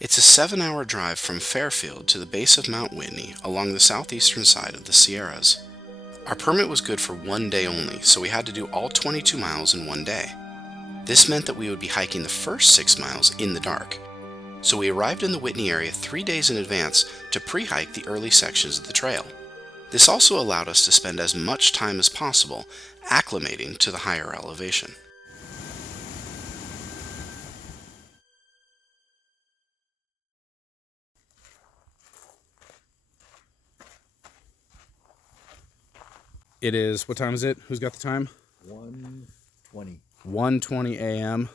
It's a 7-hour drive from Fairfield to the base of Mount Whitney along the southeastern side of the Sierras. Our permit was good for one day only, so we had to do all 22 miles in one day. This meant that we would be hiking the first 6 miles in the dark. So we arrived in the Whitney area 3 days in advance to pre-hike the early sections of the trail. This also allowed us to spend as much time as possible acclimating to the higher elevation. It is, what time is it? Who's got the time? 1:20. 1:20 a.m.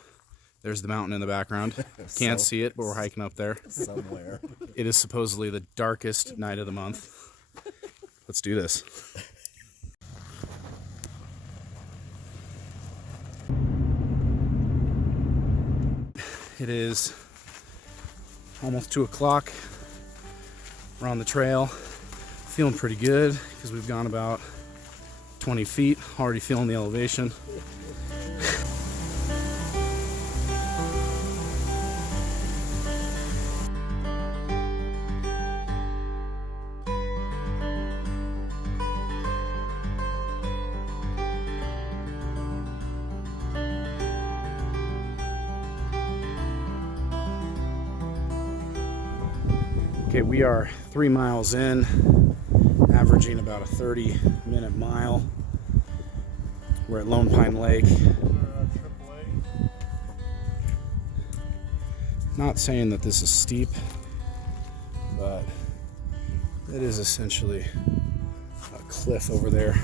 There's the mountain in the background. Can't see it, but we're hiking up there. Somewhere. It is supposedly the darkest night of the month. Let's do this. It is almost 2 o'clock. We're on the trail. Feeling pretty good because we've gone about 20 feet. Already feeling the elevation. Okay, we are 3 miles in, averaging about a 30-minute mile. We're at Lone Pine Lake. Not saying that this is steep, but it is essentially a cliff over there.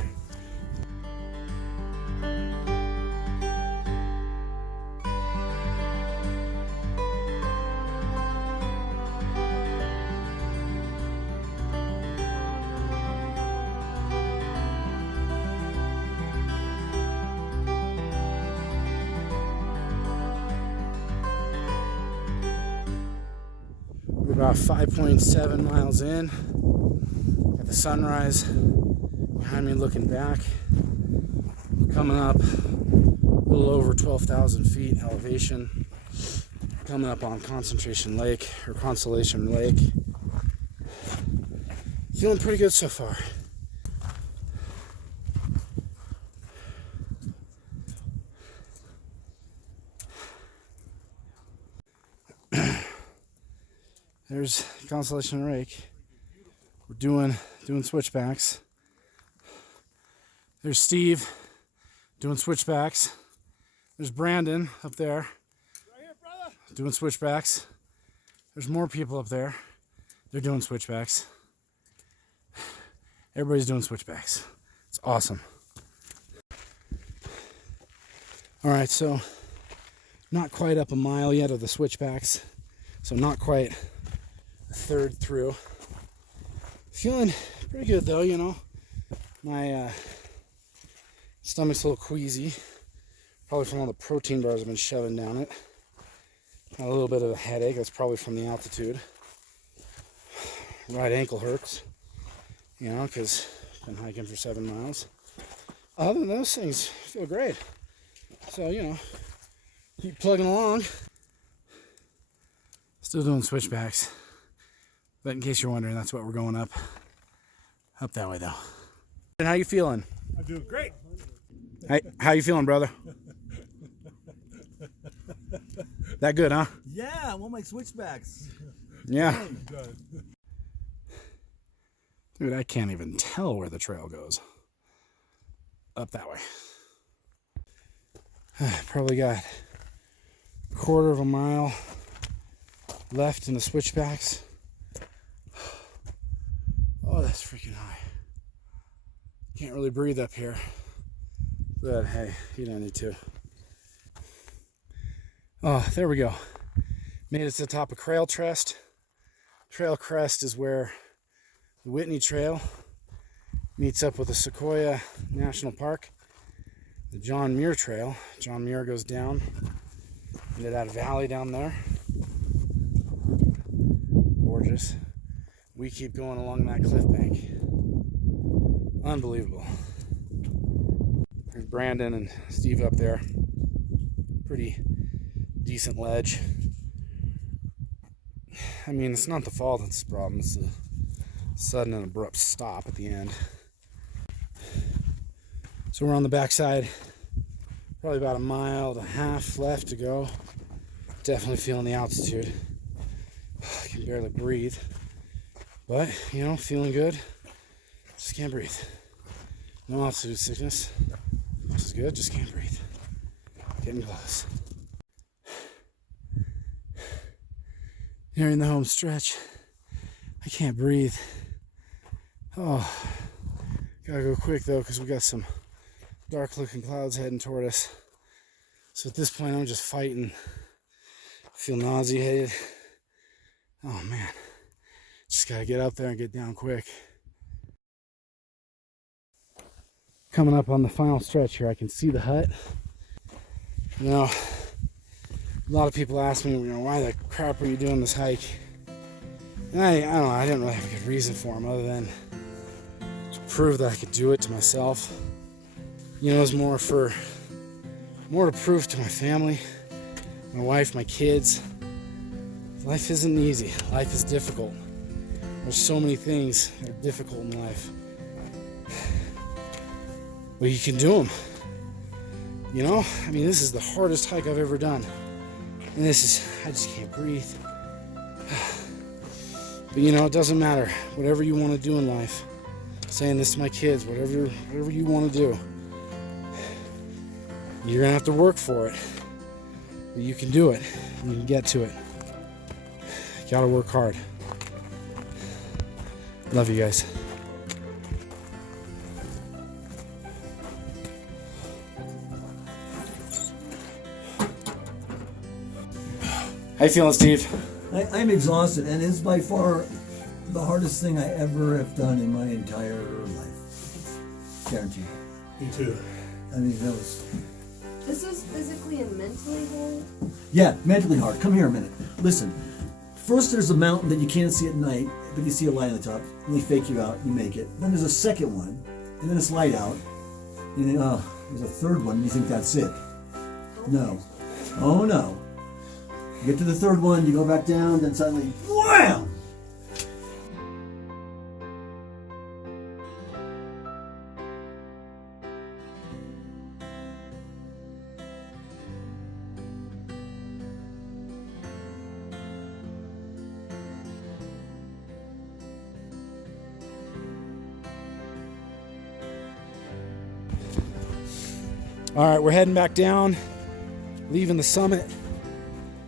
We're about 5.7 miles in. Got the sunrise behind me looking back. We're coming up a little over 12,000 feet elevation. Coming up on Constellation Lake. Feeling pretty good so far. There's Constellation Lake. We're doing switchbacks. There's Steve doing switchbacks. There's Brandon up there. Right here, brother. Doing switchbacks. There's more people up there. They're doing switchbacks. Everybody's doing switchbacks. It's awesome. All right, so not quite up a mile yet of the switchbacks. So not quite a third through. Feeling pretty good though, you know. My stomach's a little queasy. Probably from all the protein bars I've been shoving down it. Got a little bit of a headache. That's probably from the altitude. Right ankle hurts. You know, because I've been hiking for 7 miles. Other than those things, feel great. So, you know, keep plugging along. Still doing switchbacks. But in case you're wondering, that's what we're going up. Up that way, though. And how you feeling? I'm doing great. How you feeling, brother? That good, huh? Yeah, I want my switchbacks. Yeah. Dude, I can't even tell where the trail goes. Up that way. Probably got a quarter of a mile left in the switchbacks. Oh, that's freaking high. Can't really breathe up here. But hey, you don't need to. Oh, there we go. Made it to the top of Trail Crest. Trail Crest is where the Whitney Trail meets up with the Sequoia National Park. The John Muir Trail. John Muir goes down into that valley down there. Gorgeous. We keep going along that cliff bank. Unbelievable. There's Brandon and Steve up there. Pretty decent ledge. I mean, it's not the fall that's the problem. It's the sudden and abrupt stop at the end. So we're on the backside. Probably about 1.5 miles left to go. Definitely feeling the altitude. I can barely breathe. But, you know, feeling good. Just can't breathe. No altitude sickness. Which is good, just can't breathe. Getting close. Nearing the home stretch. I can't breathe. Oh, gotta go quick though, because we got some dark looking clouds heading toward us. So at this point, I'm just fighting. I feel nauseated. Oh man, just gotta get up there and get down quick. Coming up on the final stretch here, I can see the hut. You know, a lot of people ask me, you know, why the crap are you doing this hike? And I don't know, I didn't really have a good reason for them other than to prove that I could do it to myself. You know, it was more to prove to my family, my wife, my kids. Life isn't easy. Life is difficult. There's so many things that are difficult in life. But you can do them. You know, I mean, this is the hardest hike I've ever done. And I just can't breathe. But you know, it doesn't matter. Whatever you want to do in life, I'm saying this to my kids, whatever you want to do, you're gonna have to work for it. But you can do it. You can get to it. You gotta work hard. Love you guys. How you feeling, Steve? I'm exhausted, and it's by far the hardest thing I ever have done in my entire life. Guaranteed. Me too. I mean, that was... This is physically and mentally hard. Yeah, mentally hard. Come here a minute. Listen. First, there's a mountain that you can't see at night, but you see a light on the top, and they fake you out, you make it. Then there's a second one, and then it's light out. And then, there's a third one, and you think that's it. No. Oh, no. You get to the third one, you go back down, then suddenly, wham! All right, we're heading back down, leaving the summit.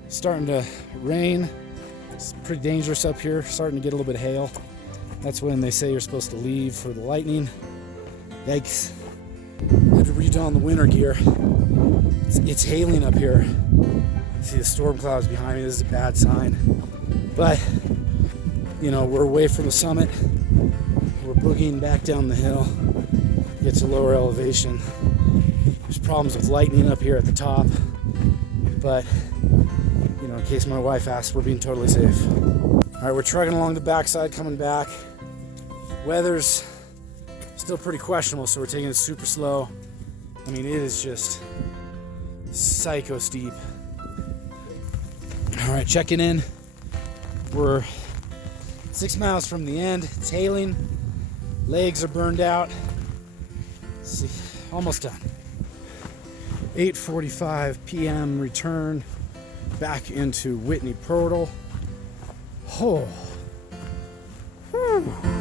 Starting to rain. It's pretty dangerous up here. Starting to get a little bit of hail. That's when they say you're supposed to leave for the lightning. Yikes. I had to redon the winter gear. It's hailing up here. See the storm clouds behind me. This is a bad sign. But, you know, we're away from the summit. We're boogieing back down the hill. Get to lower elevation. There's problems with lightning up here at the top. But, you know, in case my wife asks, we're being totally safe. All right, we're trucking along the backside, coming back. Weather's still pretty questionable, so we're taking it super slow. I mean, it is just psycho steep. All right, checking in. We're 6 miles from the end. It's hailing. Legs are burned out. Let's see, almost done. 8:45 p.m. return back into Whitney Portal. Oh. Whew.